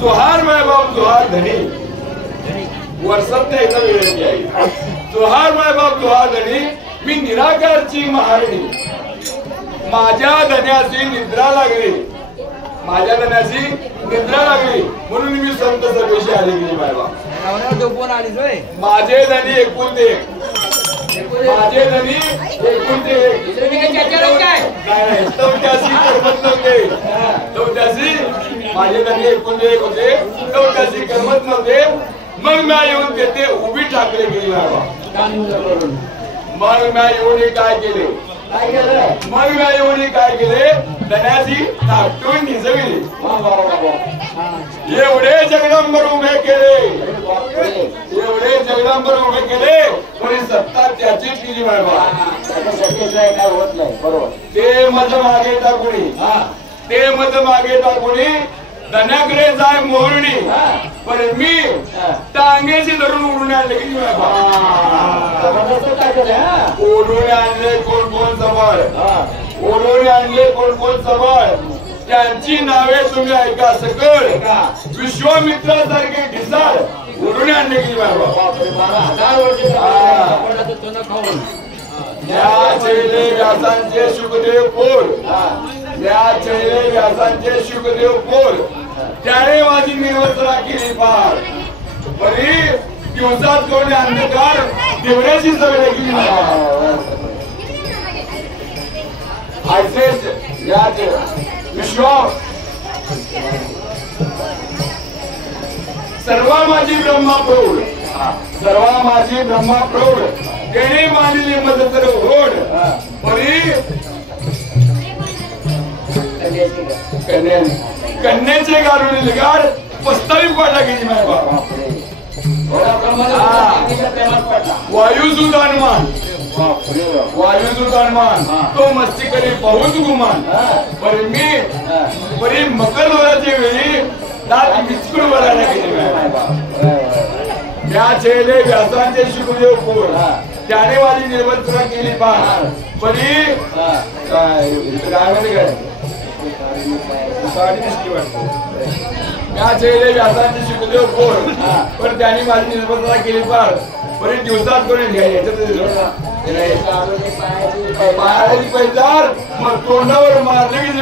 जोहार माय बाप जोहार धनी वर्षात एकदा वेळ आहे. जोहार माय बाप जोहार धनी मी निराकारची महारणी. माझ्या धन्याची निद्रा लागली, माझ्या धन्याची निद्रा लागली म्हणून मी संत सर्वेशी आले गेली. माय बाप माझे धनी एकुलते एक, माझे धनी एकुलते एक. नाही चौथ्याशी करमत नव्हते, चौथ्याशी माझे धनी एकुलते एक होते, चौथ्याशी करमत नव्हते. मग मी येऊन तेथे उभी ठाकले गेली. माय बाप मग मी येऊन काय केले, मग मी येऊन काय केले, धन्याची थापटून निजविली. एवढे जगदंबर उभे केले, एवढे जगदंबर उभे केले कोणी सत्ता त्याचीच केली. काय होत नाही बरोबर. ते मत मागे टाकून, ते मत मागे टाकून धन्याकडे जाय मोहरणी. पण मी टांगेची धरून उडून आणले की ओढून आणले कोण कोण जवळ, ओढून आणले कोण कोण जवळ. त्यांची नावे तुम्ही ऐका सकळ. विश्वामित्रासारखे ढिसाळ ओढून आणले की या चैले व्यासांचे शुकदेव पोर, या चैले व्यासांचे शुकदेव पोर. त्याने माझी निर्वसना केली पार. बरी दिवसात कोणी अंधकार देवण्याची सवय केली. असेच याच विश्वा सर्वा माझी ब्रह्मा प्रौढ, सर्वा माझी ब्रह्मा प्रौढ. त्याने मानली मदत ओढ. बरी कन्याचे गाडून लिगाड पस्तावी पाडला गेली. माझ्या बाप वायुसूत हनुमान, वायुसूत हनुमान तो मस्ती करी बहुत गुमान. बरी मी बरी मकर दोराच्या वेळी दात मिचकून वरायला गेली. त्या चेले व्यासांचे शुकदेव पोर. त्याने माझी निर्वसना केली पार. बरी काय काय त्या चेले व्यासांचे शुकदेव पोर. पण त्यांनी माझी निर्वसना केली पार. बरी दिवसात कोणी पायाची पैजार मग तोंडावर मारले की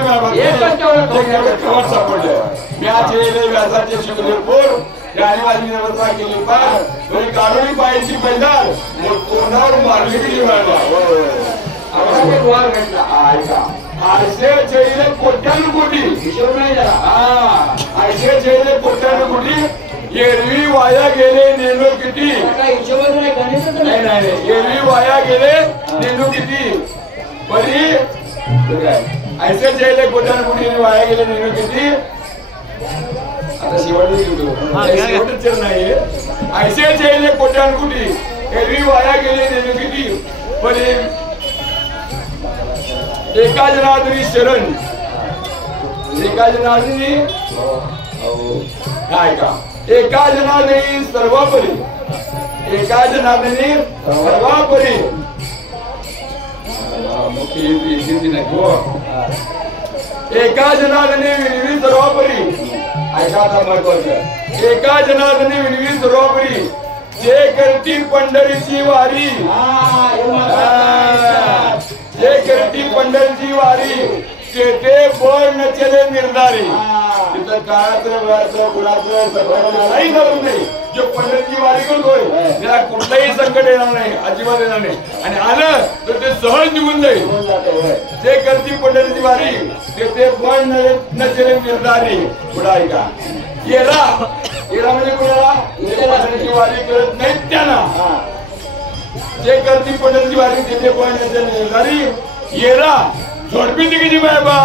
खबर सापडलं. त्या चेले व्यासांचे शुकदेव पोर. त्याने माझी निर्वसना केली पार. बरी काढून पायाची पैजार मग तोंडावर मारले की आयशे चैले कोट्यानु कोटी हिशोब नाही झाला. आयशे चैले कोट्यानु कोटी. एरवी वाया गेले नेनो किती, नाही नाही एरवी वाया गेले नेनो किती. बरी आयशे चैले कोट्यानु कोटी वाया गेले नेनो किती. आता शेवटच चरण नाही. आयशे चैले कोट्यानु कोटी एरवी वाया गेले नेनो किती. बरी एका जनार्दनी शरण, एका जनार्दनी काय का एका जनार्दनी सर्वापरी, एका जनार्दनी सर्वापरी. एका जनार्दनी विनवी सर्वापरी. ऐका महत्वाचं. एका जनार्दनी विनवी सर्वापरी. जे करती पंढरीची वारी, जे करती पंढरीची वारी तेथे बळ नचले निर्धारी. तिथं काळाचं गुणाचं नाही करू नये. जो पंढरीची वारी करतोय त्याला कुठलंही संकट येणार नाही, अजिबात येणार नाही. आणि आलं तर ते सहज निघून जाईल. जे करती पंढरीची वारी तेथे बळ नचले निर्धारी. पुढे ऐका. येरा, येरा म्हणजे कोणाला पंढरीची वारी करत नाहीत त्यांना. जे करती पंढरीची वारी तिथे पण निर्धारी. येरा झोडपी दिगी बाबा.